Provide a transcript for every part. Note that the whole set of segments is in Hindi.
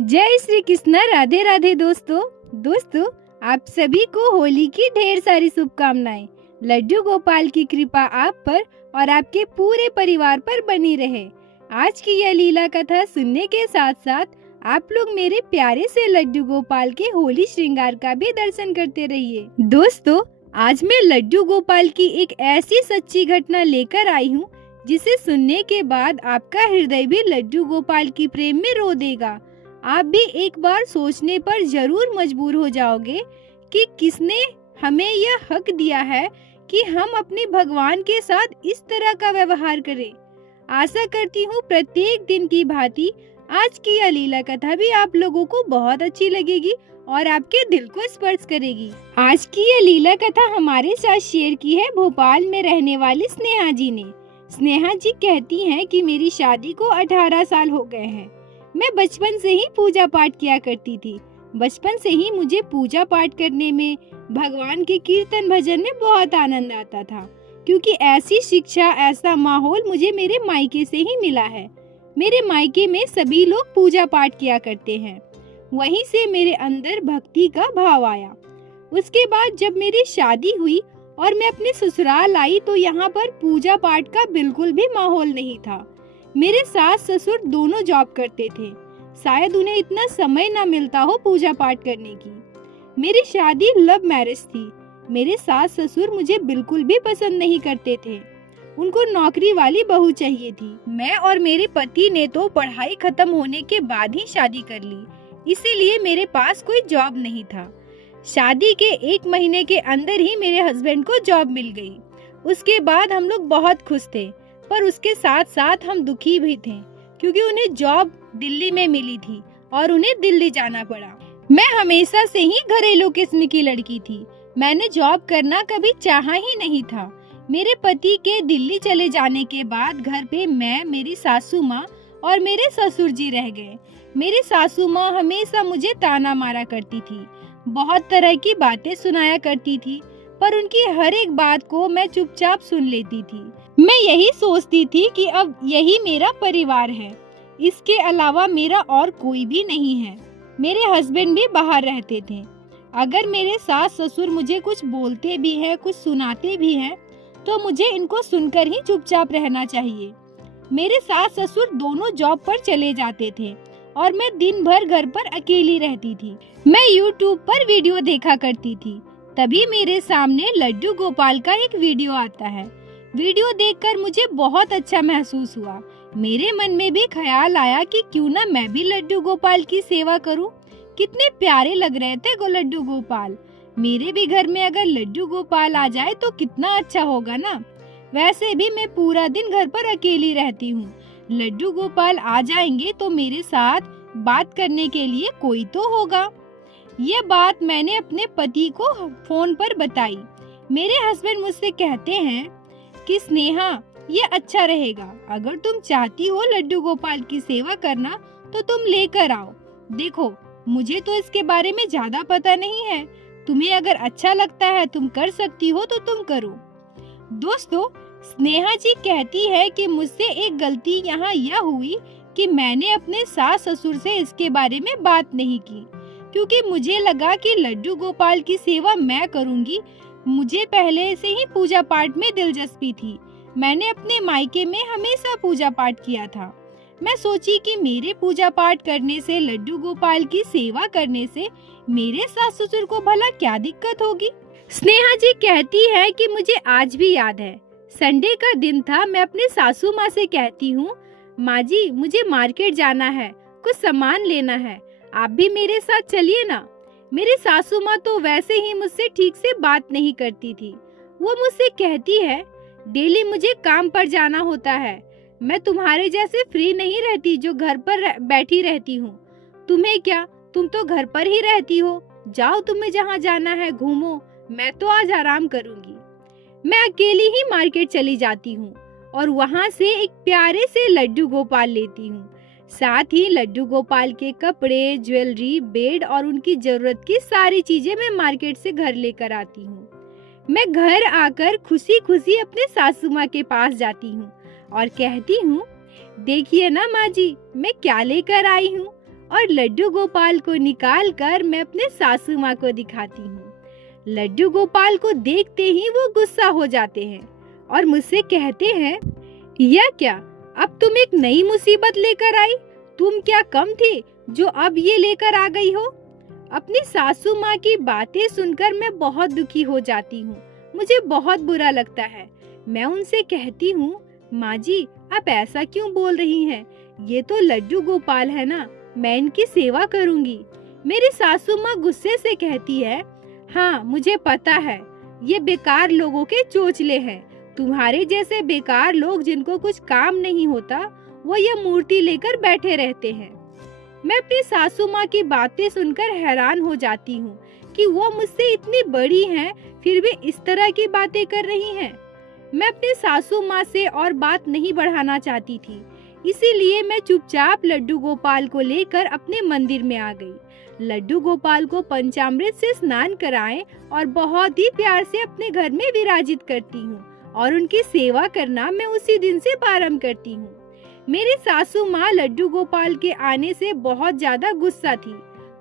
जय श्री कृष्ण। राधे राधे दोस्तों आप सभी को होली की ढेर सारी शुभकामनाएं। लड्डू गोपाल की कृपा आप पर और आपके पूरे परिवार पर बनी रहे। आज की यह लीला कथा सुनने के साथ साथ आप लोग मेरे प्यारे से लड्डू गोपाल के होली श्रृंगार का भी दर्शन करते रहिए। दोस्तों, आज मैं लड्डू गोपाल की एक ऐसी सच्ची घटना लेकर आई हूँ जिसे सुनने के बाद आपका हृदय भी लड्डू गोपाल की प्रेम में रो देगा। आप भी एक बार सोचने पर जरूर मजबूर हो जाओगे कि किसने हमें यह हक दिया है कि हम अपने भगवान के साथ इस तरह का व्यवहार करें। आशा करती हूँ प्रत्येक दिन की भांति आज की यह लीला कथा भी आप लोगों को बहुत अच्छी लगेगी और आपके दिल को स्पर्श करेगी। आज की यह लीला कथा हमारे साथ शेयर की है भोपाल में रहने वाली स्नेहा जी ने। स्नेहा जी कहती हैं कि मेरी शादी को 18 साल हो गए हैं। मैं बचपन से ही पूजा पाठ किया करती थी। बचपन से ही मुझे पूजा पाठ करने में, भगवान के कीर्तन भजन में बहुत आनंद आता था, क्योंकि ऐसी शिक्षा, ऐसा माहौल मुझे मेरे मायके से ही मिला है। मेरे मायके में सभी लोग पूजा पाठ किया करते हैं। वहीं से मेरे अंदर भक्ति का भाव आया। उसके बाद जब मेरी शादी हुई और मैं अपने ससुराल आई तो यहाँ पर पूजा पाठ का बिल्कुल भी माहौल नहीं था। मेरे सास ससुर दोनों जॉब करते थे। शायद उन्हें इतना समय ना मिलता हो पूजा पाठ करने की। मेरी शादी लव मैरिज थी। मेरे सास ससुर मुझे बिल्कुल भी पसंद नहीं करते थे। उनको नौकरी वाली बहू चाहिए थी। मैं और मेरे पति ने तो पढ़ाई खत्म होने के बाद ही शादी कर ली, इसीलिए मेरे पास कोई जॉब नहीं था। शादी के 1 महीने के अंदर ही मेरे हस्बैंड को जॉब मिल गई। उसके बाद हम लोग बहुत खुश थे, पर उसके साथ साथ हम दुखी भी थे, क्योंकि उन्हें जॉब दिल्ली में मिली थी और उन्हें दिल्ली जाना पड़ा। मैं हमेशा से ही घरेलू किस्म की लड़की थी। मैंने जॉब करना कभी चाहा ही नहीं था। मेरे पति के दिल्ली चले जाने के बाद घर पे मैं, मेरी सासू माँ और मेरे ससुर जी रह गए। मेरी सासू माँ हमेशा मुझे ताना मारा करती थी, बहुत तरह की बातें सुनाया करती थी, पर उनकी हर एक बात को मैं चुपचाप सुन लेती थी। मैं यही सोचती थी कि अब यही मेरा परिवार है, इसके अलावा मेरा और कोई भी नहीं है। मेरे हस्बैंड भी बाहर रहते थे। अगर मेरे सास ससुर मुझे कुछ बोलते भी हैं, कुछ सुनाते भी हैं, तो मुझे इनको सुनकर ही चुपचाप रहना चाहिए। मेरे सास ससुर दोनों जॉब पर चले जाते थे और मैं दिन भर घर पर अकेली रहती थी। मैं YouTube पर वीडियो देखा करती थी। तभी मेरे सामने लड्डू गोपाल का एक वीडियो आता है। वीडियो देखकर मुझे बहुत अच्छा महसूस हुआ। मेरे मन में भी ख्याल आया कि क्यों ना मैं भी लड्डू गोपाल की सेवा करूं। कितने प्यारे लग रहे थे लड्डू गोपाल। मेरे भी घर में अगर लड्डू गोपाल आ जाए तो कितना अच्छा होगा ना। वैसे भी मैं पूरा दिन घर पर अकेली रहती हूँ। लड्डू गोपाल आ जाएंगे तो मेरे साथ बात करने के लिए कोई तो होगा। ये बात मैंने अपने पति को फोन पर बताई। मेरे हस्बैंड मुझसे कहते हैं कि स्नेहा, ये अच्छा रहेगा। अगर तुम चाहती हो लड्डू गोपाल की सेवा करना तो तुम लेकर आओ। देखो, मुझे तो इसके बारे में ज्यादा पता नहीं है। तुम्हें अगर अच्छा लगता है, तुम कर सकती हो तो तुम करो। दोस्तों, स्नेहा जी कहती है कि मुझसे एक गलती यहाँ यह हुई कि मैंने अपने सास ससुर से इसके बारे में बात नहीं की, क्योंकि मुझे लगा कि लड्डू गोपाल की सेवा मैं करूंगी। मुझे पहले से ही पूजा पाठ में दिलचस्पी थी। मैंने अपने मायके में हमेशा पूजा पाठ किया था। मैं सोची कि मेरे पूजा पाठ करने से, लड्डू गोपाल की सेवा करने से मेरे सास ससुर को भला क्या दिक्कत होगी। स्नेहा जी कहती है कि मुझे आज भी याद है, संडे का दिन था। मैं अपने सासू माँ से कहती हूँ, माँ जी मुझे मार्केट जाना है, कुछ सामान लेना है, आप भी मेरे साथ चलिए ना। मेरी सासू माँ तो वैसे ही मुझसे ठीक से बात नहीं करती थी। वो मुझसे कहती है, डेली मुझे काम पर जाना होता है। मैं तुम्हारे जैसे फ्री नहीं रहती जो घर पर बैठी रहती हूँ। तुम्हें क्या, तुम तो घर पर ही रहती हो। जाओ, तुम्हें जहाँ जाना है घूमो, मैं तो आज आराम करूँगी। मैं अकेली ही मार्केट चली जाती हूँ और वहाँ से एक प्यारे से लड्डू गोपाल लेती हूँ। साथ ही लड्डू गोपाल के कपड़े, ज्वेलरी, बेड और उनकी जरूरत की सारी चीजें मैं मार्केट से घर लेकर आती हूँ। मैं घर आकर खुशी खुशी अपने सासू माँ के पास जाती हूँ और कहती हूँ, देखिए ना माँ जी, मैं क्या लेकर आई हूँ। और लड्डू गोपाल को निकाल कर मैं अपने सासू माँ को दिखाती हूँ। लड्डू गोपाल को देखते ही वो गुस्सा हो जाते हैं और मुझसे कहते हैं, यह क्या, अब तुम एक नई मुसीबत लेकर आई? तुम क्या कम थी जो अब ये लेकर आ गई हो? अपनी सासू माँ की बातें सुनकर मैं बहुत दुखी हो जाती हूँ। मुझे बहुत बुरा लगता है। मैं उनसे कहती हूँ, माँ जी आप ऐसा क्यों बोल रही हैं? ये तो लड्डू गोपाल है ना, मैं इनकी सेवा करूँगी। मेरी सासू माँ गुस्से से कहती है, हाँ मुझे पता है, ये बेकार लोगों के चोचले हैं। तुम्हारे जैसे बेकार लोग जिनको कुछ काम नहीं होता, वो ये मूर्ति लेकर बैठे रहते हैं। मैं अपनी सासू माँ की बातें सुनकर हैरान हो जाती हूँ कि वो मुझसे इतनी बड़ी हैं, फिर भी इस तरह की बातें कर रही हैं। मैं अपनी सासू माँ से और बात नहीं बढ़ाना चाहती थी, इसीलिए मैं चुपचाप लड्डू गोपाल को लेकर अपने मंदिर में आ गई। लड्डू गोपाल को पंचामृत से स्नान कराएं और बहुत ही प्यार से अपने घर में विराजित करती हूँ और उनकी सेवा करना मैं उसी दिन से प्रारंभ करती हूँ। मेरी सासू माँ लड्डू गोपाल के आने से बहुत ज्यादा गुस्सा थी।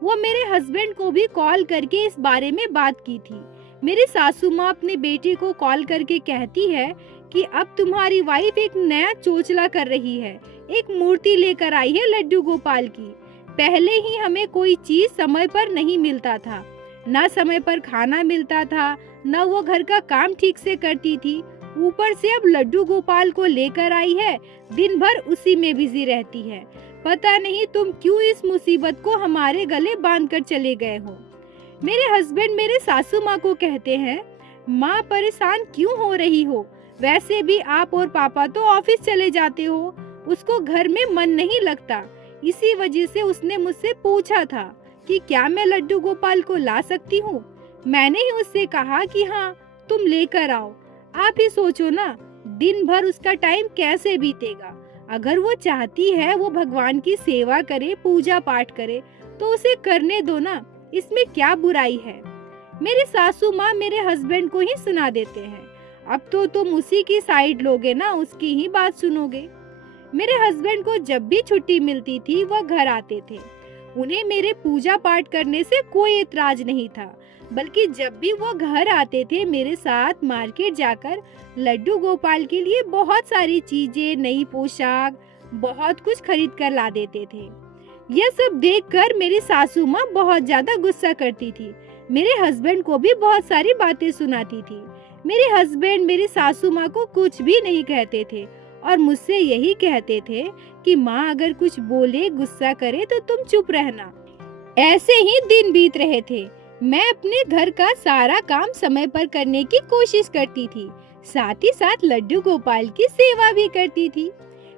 वो मेरे हस्बैंड को भी कॉल करके इस बारे में बात की थी। मेरी सासू माँ अपने बेटे को कॉल करके कहती है कि अब तुम्हारी वाइफ एक नया चोचला कर रही है, एक मूर्ति लेकर आई है लड्डू गोपाल की। पहले ही हमें कोई चीज समय पर नहीं मिलता था, ना समय पर खाना मिलता था, ना वो घर का काम ठीक से करती थी। ऊपर से अब लड्डू गोपाल को लेकर आई है, दिन भर उसी में बिजी रहती है। पता नहीं तुम क्यों इस मुसीबत को हमारे गले बांध कर चले गए हो। मेरे हस्बैंड मेरे सासू माँ को कहते हैं, माँ परेशान क्यों हो रही हो? वैसे भी आप और पापा तो ऑफिस चले जाते हो, उसको घर में मन नहीं लगता। इसी वजह से उसने मुझसे पूछा था कि क्या मैं लड्डू गोपाल को ला सकती हूँ। मैंने ही उससे कहा कि हाँ तुम लेकर आओ। आप ही सोचो ना, दिन भर उसका टाइम कैसे बीतेगा। अगर वो चाहती है वो भगवान की सेवा करे, पूजा पाठ करे, तो उसे करने दो ना, इसमें क्या बुराई है। मेरे सासू माँ मेरे हस्बैंड को ही सुना देते हैं, अब तो तुम उसी की साइड लोगे ना, उसकी ही बात सुनोगे। मेरे हस्बैंड को जब भी छुट्टी मिलती थी वह घर आते थे। उन्हें मेरे पूजा पाठ करने से कोई एतराज नहीं था, बल्कि जब भी वो घर आते थे मेरे साथ मार्केट जाकर लड्डू गोपाल के लिए बहुत सारी चीजें, नई पोशाक, बहुत कुछ खरीद कर ला देते थे। यह सब देखकर मेरी सासू माँ बहुत ज्यादा गुस्सा करती थी। मेरे हस्बैंड को भी बहुत सारी बातें सुनाती थी। मेरे हस्बैंड मेरी सासू माँ को कुछ भी नहीं कहते थे और मुझसे यही कहते थे कि माँ अगर कुछ बोले, गुस्सा करे तो तुम चुप रहना। ऐसे ही दिन बीत रहे थे। मैं अपने घर का सारा काम समय पर करने की कोशिश करती थी, साथ ही साथ लड्डू गोपाल की सेवा भी करती थी।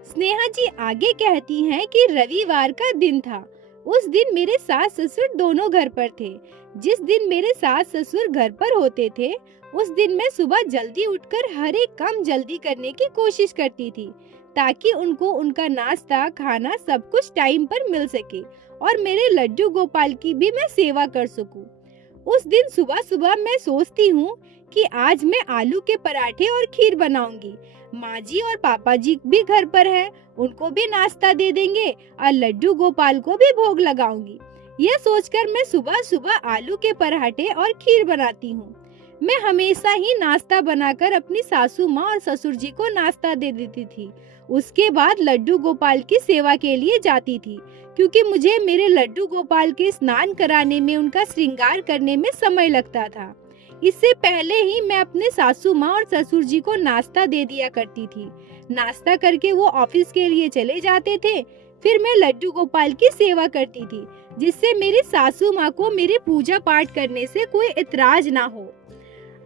स्नेहा जी आगे कहती हैं कि रविवार का दिन था। उस दिन मेरे सास ससुर दोनों घर पर थे। जिस दिन मेरे सास ससुर घर पर होते थे, उस दिन मैं सुबह जल्दी उठकर हर एक काम जल्दी करने की कोशिश करती थी, ताकि उनको उनका नाश्ता, खाना सब कुछ टाइम पर मिल सके और मेरे लड्डू गोपाल की भी मैं सेवा कर सकूं। उस दिन सुबह सुबह मैं सोचती हूँ कि आज मैं आलू के पराठे और खीर बनाऊंगी। माँ जी और पापा जी भी घर पर हैं, उनको भी नाश्ता दे देंगे और लड्डू गोपाल को भी भोग लगाऊंगी। यह सोचकर मैं सुबह सुबह आलू के पराठे और खीर बनाती हूँ। मैं हमेशा ही नाश्ता बनाकर अपनी सासू माँ और ससुर जी को नाश्ता दे देती थी। उसके बाद लड्डू गोपाल की सेवा के लिए जाती थी, क्योंकि मुझे मेरे लड्डू गोपाल के स्नान कराने में, उनका श्रृंगार करने में समय लगता था। इससे पहले ही मैं अपने सासू माँ और ससुर जी को नाश्ता दे दिया करती थी। नाश्ता करके वो ऑफिस के लिए चले जाते थे, फिर मैं लड्डू गोपाल की सेवा करती थी, जिससे मेरी सासू माँ को मेरे पूजा पाठ करने से कोई एतराज ना हो।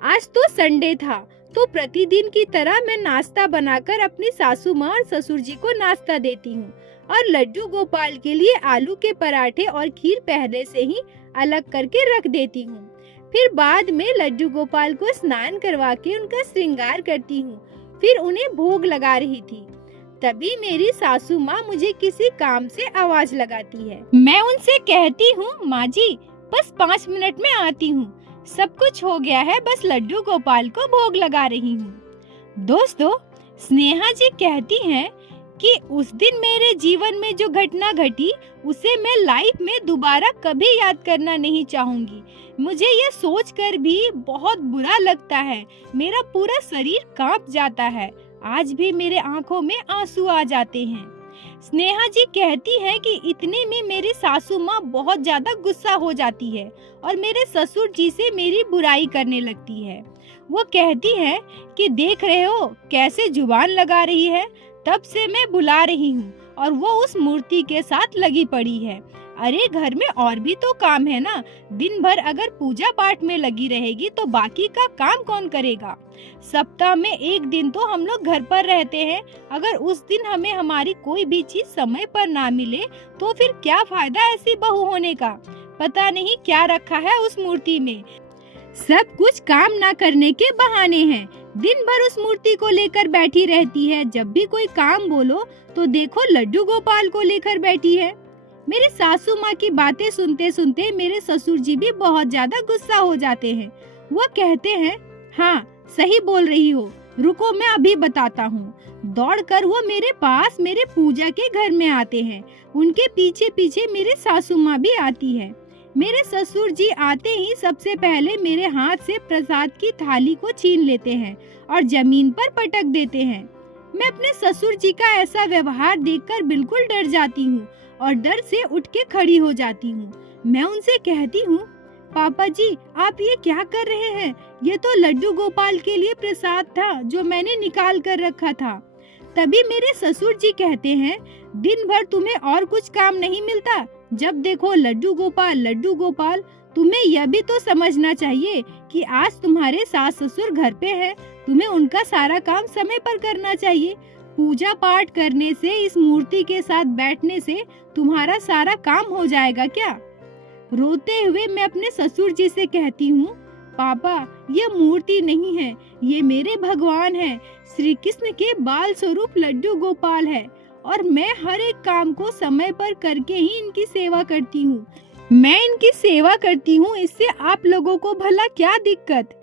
आज तो संडे था, तो प्रतिदिन की तरह मैं नाश्ता बनाकर अपनी सासू माँ और ससुर जी को नाश्ता देती हूँ और लड्डू गोपाल के लिए आलू के पराठे और खीर पहले से ही अलग करके रख देती हूँ। फिर बाद में लड्डू गोपाल को स्नान करवा के उनका श्रृंगार करती हूँ। फिर उन्हें भोग लगा रही थी, तभी मेरी सासू माँ मुझे किसी काम से आवाज लगाती है। मैं उनसे कहती हूँ, माँ जी बस 5 मिनट में आती हूँ, सब कुछ हो गया है, बस लड्डू गोपाल को भोग लगा रही हूँ। दोस्तों, स्नेहा जी कहती हैं कि उस दिन मेरे जीवन में जो घटना घटी उसे मैं लाइफ में दोबारा कभी याद करना नहीं चाहूंगी। मुझे ये सोचकर भी बहुत बुरा लगता है। मेरा पूरा शरीर कांप जाता है। आज भी मेरे आंखों में आंसू आ जाते हैं। स्नेहा जी कहती हैं कि इतने में मेरी सासू माँ बहुत ज्यादा गुस्सा हो जाती है और मेरे ससुर जी से मेरी बुराई करने लगती है। वो कहती है कि देख रहे हो कैसे जुबान लगा रही है, तब से मैं बुला रही हूँ और वो उस मूर्ति के साथ लगी पड़ी है। अरे घर में और भी तो काम है ना। दिन भर अगर पूजा पाठ में लगी रहेगी तो बाकी का काम कौन करेगा। सप्ताह में एक दिन तो हम लोग घर पर रहते हैं। अगर उस दिन हमें हमारी कोई भी चीज समय पर ना मिले तो फिर क्या फायदा ऐसी बहू होने का। पता नहीं क्या रखा है उस मूर्ति में। सब कुछ काम ना करने के बहाने हैं। दिन भर उस मूर्ति को लेकर बैठी रहती है। जब भी कोई काम बोलो तो देखो लड्डू गोपाल को लेकर बैठी है। मेरे सासू माँ की बातें सुनते सुनते मेरे ससुर जी भी बहुत ज्यादा गुस्सा हो जाते हैं। वो कहते हैं, हाँ सही बोल रही हो, रुको मैं अभी बताता हूँ। दौड़कर वो मेरे पास मेरे पूजा के घर में आते हैं। उनके पीछे पीछे मेरे सासू माँ भी आती है। मेरे ससुर जी आते ही सबसे पहले मेरे हाथ से प्रसाद की थाली को छीन लेते हैं और जमीन पर पटक देते हैं। मैं अपने ससुर जी का ऐसा व्यवहार देखकर बिल्कुल डर जाती हूँ और डर से उठ के खड़ी हो जाती हूँ। मैं उनसे कहती हूँ, पापा जी आप ये क्या कर रहे हैं? ये तो लड्डू गोपाल के लिए प्रसाद था जो मैंने निकाल कर रखा था। तभी मेरे ससुर जी कहते हैं, दिन भर तुम्हें और कुछ काम नहीं मिलता? जब देखो लड्डू गोपाल लड्डू गोपाल। तुम्हें यह भी तो समझना चाहिए कि आज तुम्हारे सास ससुर घर पे हैं। तुम्हें उनका सारा काम समय पर करना चाहिए। पूजा पाठ करने से, इस मूर्ति के साथ बैठने से तुम्हारा सारा काम हो जाएगा क्या? रोते हुए मैं अपने ससुर जी से कहती हूँ, पापा ये मूर्ति नहीं है, ये मेरे भगवान हैं। श्री कृष्ण के बाल स्वरूप लड्डू गोपाल है और मैं हर एक काम को समय पर करके ही इनकी सेवा करती हूँ। मैं इनकी सेवा करती हूँ, इससे आप लोगों को भला क्या दिक्कत?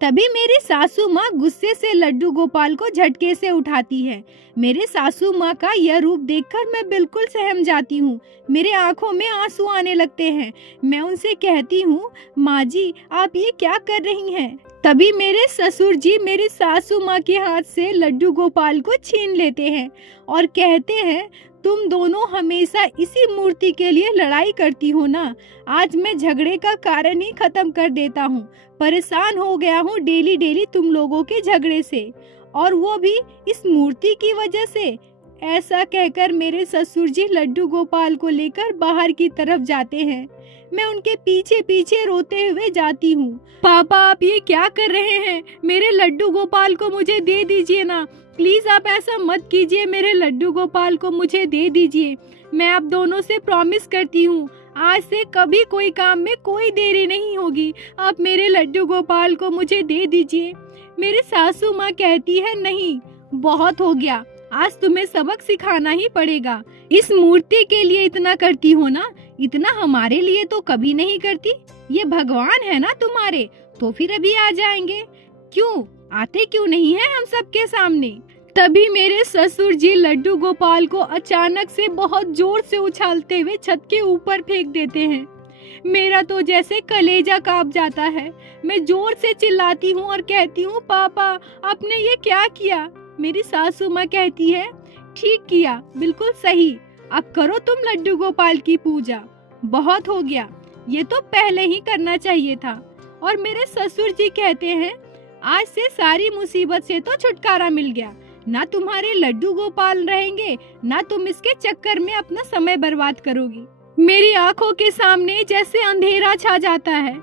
तभी मेरी सासू माँ गुस्से से लड्डू गोपाल को झटके से उठाती है। मेरे सासू माँ का यह रूप देखकर मैं बिल्कुल सहम जाती हूँ। मेरे आंखों में आंसू आने लगते हैं। मैं उनसे कहती हूँ, माँ जी आप ये क्या कर रही हैं? तभी मेरे ससुर जी मेरी सासू माँ के हाथ से लड्डू गोपाल को छीन लेते हैं और कहते हैं, तुम दोनों हमेशा इसी मूर्ति के लिए लड़ाई करती हो ना। आज मैं झगड़े का कारण ही खत्म कर देता हूँ। परेशान हो गया हूँ डेली डेली तुम लोगों के झगड़े से, और वो भी इस मूर्ति की वजह से। ऐसा कहकर मेरे ससुर जी लड्डू गोपाल को लेकर बाहर की तरफ जाते हैं। मैं उनके पीछे पीछे रोते हुए जाती हूँ। पापा आप ये क्या कर रहे हैं? मेरे लड्डू गोपाल को मुझे दे दीजिए ना, प्लीज आप ऐसा मत कीजिए। मेरे लड्डू गोपाल को मुझे दे दीजिए। मैं आप दोनों से प्रॉमिस करती हूँ, आज से कभी कोई काम में कोई देरी नहीं होगी। आप मेरे लड्डू गोपाल को मुझे दे दीजिए। मेरी सासू माँ कहती है, नहीं बहुत हो गया, आज तुम्हें सबक सिखाना ही पड़ेगा। इस मूर्ति के लिए इतना करती हो ना, इतना हमारे लिए तो कभी नहीं करती। ये भगवान है ना तुम्हारे, तो फिर अभी आ जाएंगे। क्यों आते क्यों नहीं है हम सबके सामने? तभी मेरे ससुर जी लड्डू गोपाल को अचानक से बहुत जोर से उछालते हुए छत के ऊपर फेंक देते हैं। मेरा तो जैसे कलेजा कांप जाता है। मैं जोर से चिल्लाती हूँ और कहती हूँ, पापा आपने ये क्या किया? मेरी सासू माँ कहती है, ठीक किया, बिल्कुल सही। अब करो तुम लड्डू गोपाल की पूजा। बहुत हो गया, ये तो पहले ही करना चाहिए था। और मेरे ससुर जी कहते हैं, आज से सारी मुसीबत से तो छुटकारा मिल गया। ना तुम्हारे लड्डू गोपाल रहेंगे, ना तुम इसके चक्कर में अपना समय बर्बाद करोगी। मेरी आंखों के सामने जैसे अंधेरा छा जाता है।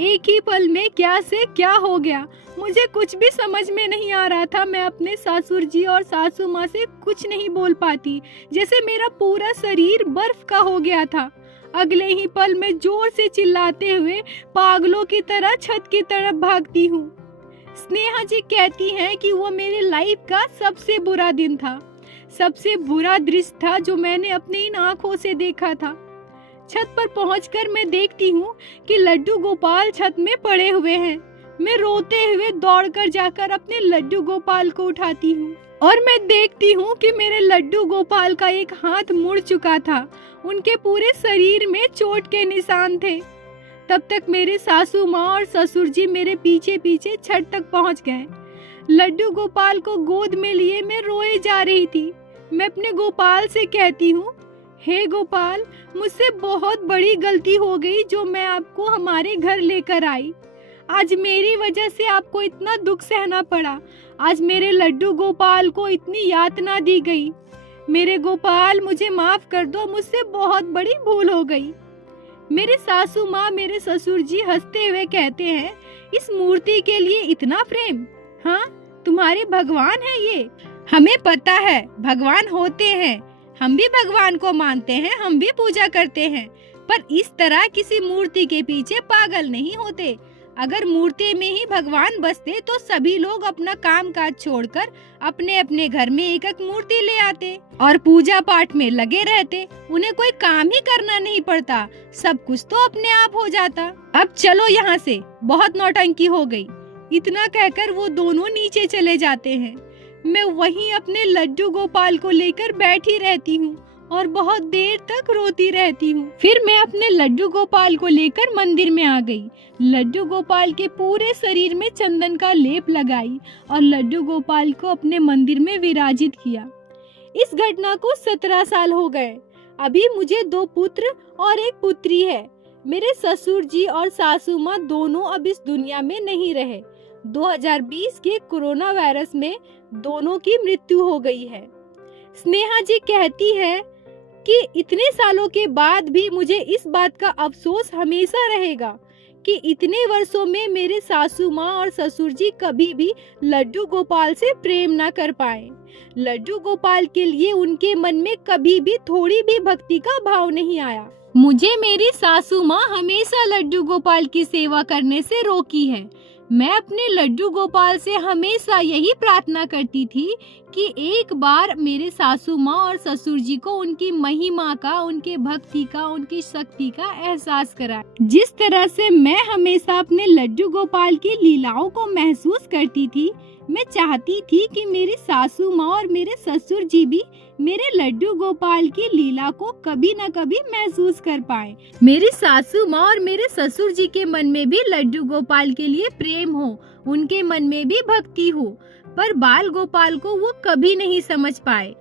एक ही पल में क्या से क्या हो गया, मुझे कुछ भी समझ में नहीं आ रहा था। मैं अपने ससुर जी और सासू माँ से कुछ नहीं बोल पाती, जैसे मेरा पूरा शरीर बर्फ का हो गया था। अगले ही पल में जोर से चिल्लाते हुए पागलों की तरह छत की तरफ भागती हूँ। स्नेहा जी कहती हैं कि वो मेरे लाइफ का सबसे बुरा दिन था, सबसे बुरा दृश्य था जो मैंने अपनी इन आंखों से देखा था। छत पर पहुंचकर मैं देखती हूँ कि लड्डू गोपाल छत में पड़े हुए हैं। मैं रोते हुए दौड़कर जाकर अपने लड्डू गोपाल को उठाती हूँ और मैं देखती हूँ कि मेरे लड्डू गोपाल का एक हाथ मुड़ चुका था। उनके पूरे शरीर में चोट के निशान थे। तब तक मेरे सासू माँ और ससुर जी मेरे पीछे पीछे छत तक पहुँच गए। लड्डू गोपाल को गोद में लिए मैं रोए जा रही थी। मैं अपने गोपाल से कहती हूँ, हे गोपाल, मुझसे बहुत बड़ी गलती हो गई जो मैं आपको हमारे घर लेकर आई। आज मेरी वजह से आपको इतना दुख सहना पड़ा। आज मेरे लड्डू गोपाल को इतनी यातना दी गई। मेरे गोपाल, मुझे माफ कर दो, मुझसे बहुत बड़ी भूल हो गई। मेरे सासू माँ, मेरे ससुर जी हंसते हुए कहते हैं, इस मूर्ति के लिए इतना प्रेम? हाँ, तुम्हारे भगवान है ये। हमें पता है भगवान होते हैं, हम भी भगवान को मानते हैं, हम भी पूजा करते हैं, पर इस तरह किसी मूर्ति के पीछे पागल नहीं होते। अगर मूर्ति में ही भगवान बसते तो सभी लोग अपना काम काज छोड़कर अपने अपने घर में एक एक मूर्ति ले आते और पूजा पाठ में लगे रहते। उन्हें कोई काम ही करना नहीं पड़ता, सब कुछ तो अपने आप हो जाता। अब चलो यहाँ से, बहुत नौटंकी हो गई। इतना कहकर वो दोनों नीचे चले जाते हैं। मैं वहीं अपने लड्डू गोपाल को लेकर बैठी रहती हूँ और बहुत देर तक रोती रहती हूँ। फिर मैं अपने लड्डू गोपाल को लेकर मंदिर में आ गई। लड्डू गोपाल के पूरे शरीर में चंदन का लेप लगाई और लड्डू गोपाल को अपने मंदिर में विराजित किया। इस घटना को 17 साल हो गए। अभी मुझे 2 पुत्र और 1 पुत्री है। मेरे ससुर जी और सासू माँ दोनों अब इस दुनिया में नहीं रहे। 2020 के कोरोना वायरस में दोनों की मृत्यु हो गई है। स्नेहा जी कहती है कि इतने सालों के बाद भी मुझे इस बात का अफसोस हमेशा रहेगा कि इतने वर्षों में मेरे सासू माँ और ससुर जी कभी भी लड्डू गोपाल से प्रेम ना कर पाए। लड्डू गोपाल के लिए उनके मन में कभी भी थोड़ी भी भक्ति का भाव नहीं आया। मुझे मेरी सासू माँ हमेशा लड्डू गोपाल की सेवा करने से रोकी है। मैं अपने लड्डू गोपाल से हमेशा यही प्रार्थना करती थी कि एक बार मेरे सासू माँ और ससुर जी को उनकी महिमा का, उनके भक्ति का, उनकी शक्ति का एहसास कराए। जिस तरह से मैं हमेशा अपने लड्डू गोपाल की लीलाओं को महसूस करती थी, मैं चाहती थी कि मेरी सासू माँ और मेरे ससुर जी भी मेरे लड्डू गोपाल की लीला को कभी न कभी महसूस कर पाए। मेरी सासू माँ और मेरे ससुर जी के मन में भी लड्डू गोपाल के लिए प्रेम हो, उनके मन में भी भक्ति हो, पर बाल गोपाल को वो कभी नहीं समझ पाए।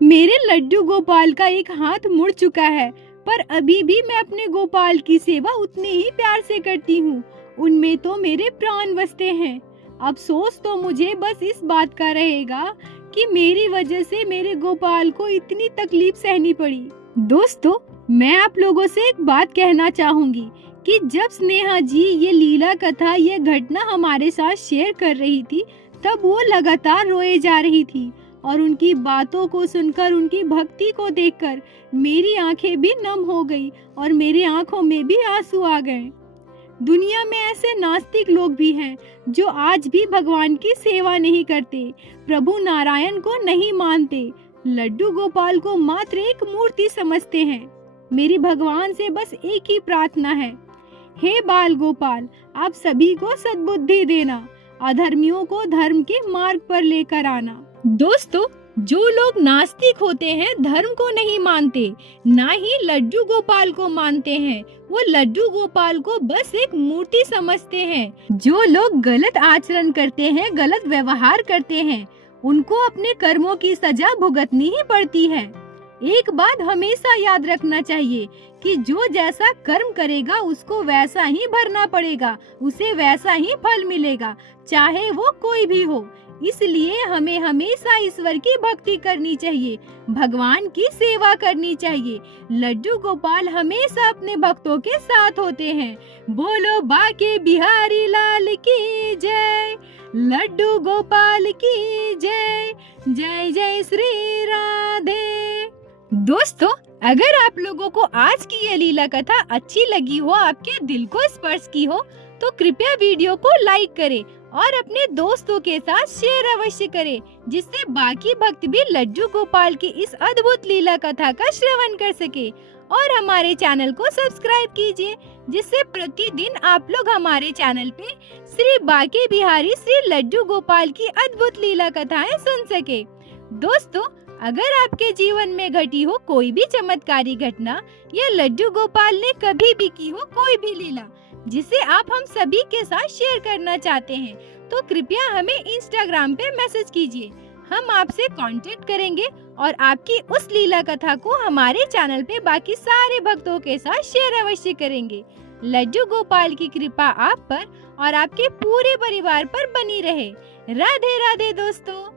मेरे लड्डू गोपाल का एक हाथ मुड़ चुका है, पर अभी भी मैं अपने गोपाल की सेवा उतने ही प्यार से करती हूँ। उनमें तो मेरे प्राण बसते हैं। अफसोस तो मुझे बस इस बात का रहेगा कि मेरी वजह से मेरे गोपाल को इतनी तकलीफ सहनी पड़ी। दोस्तों, मैं आप लोगों से एक बात कहना चाहूंगी कि जब स्नेहा जी ये लीला कथा, ये घटना हमारे साथ शेयर कर रही थी, तब वो लगातार रोए जा रही थी और उनकी बातों को सुनकर, उनकी भक्ति को देखकर मेरी आंखें भी नम हो गई और मेरी आंखों में भी आंसू आ गए। दुनिया में ऐसे नास्तिक लोग भी हैं जो आज भी भगवान की सेवा नहीं करते, प्रभु नारायण को नहीं मानते, लड्डू गोपाल को मात्र एक मूर्ति समझते हैं। मेरी भगवान से बस एक ही प्रार्थना है, हे बाल गोपाल, आप सभी को सद्बुद्धि देना, अधर्मियों को धर्म के मार्ग पर लेकर आना। दोस्तों, जो लोग नास्तिक होते हैं, धर्म को नहीं मानते, ना ही लड्डू गोपाल को मानते हैं, वो लड्डू गोपाल को बस एक मूर्ति समझते हैं। जो लोग गलत आचरण करते हैं, गलत व्यवहार करते हैं, उनको अपने कर्मों की सजा भुगतनी ही पड़ती है। एक बात हमेशा याद रखना चाहिए कि जो जैसा कर्म करेगा उसको वैसा ही भरना पड़ेगा, उसे वैसा ही फल मिलेगा, चाहे वो कोई भी हो। इसलिए हमें हमेशा ईश्वर की भक्ति करनी चाहिए, भगवान की सेवा करनी चाहिए। लड्डू गोपाल हमेशा अपने भक्तों के साथ होते हैं। बोलो बाके बिहारी लाल की जय, लड्डू गोपाल की जय, जय जय श्री राधे। दोस्तों, अगर आप लोगों को आज की ये लीला कथा अच्छी लगी हो, आपके दिल को स्पर्श की हो, तो कृपया वीडियो को लाइक करें और अपने दोस्तों के साथ शेयर अवश्य करें, जिससे बाकी भक्त भी लड्डू गोपाल की इस अद्भुत लीला कथा का श्रवण कर सके और हमारे चैनल को सब्सक्राइब कीजिए, जिससे प्रतिदिन आप लोग हमारे चैनल पे श्री बांके बिहारी श्री लड्डू गोपाल की अद्भुत लीला कथाएं सुन सके। दोस्तों, अगर आपके जीवन में घटी हो कोई भी चमत्कारी घटना या लड्डू गोपाल ने कभी भी की हो कोई भी लीला जिसे आप हम सभी के साथ शेयर करना चाहते हैं, तो कृपया हमें इंस्टाग्राम पे मैसेज कीजिए। हम आपसे कांटेक्ट करेंगे और आपकी उस लीला कथा को हमारे चैनल पे बाकी सारे भक्तों के साथ शेयर अवश्य करेंगे। लड्डू गोपाल की कृपा आप पर और आपके पूरे परिवार पर बनी रहे। राधे राधे दोस्तों।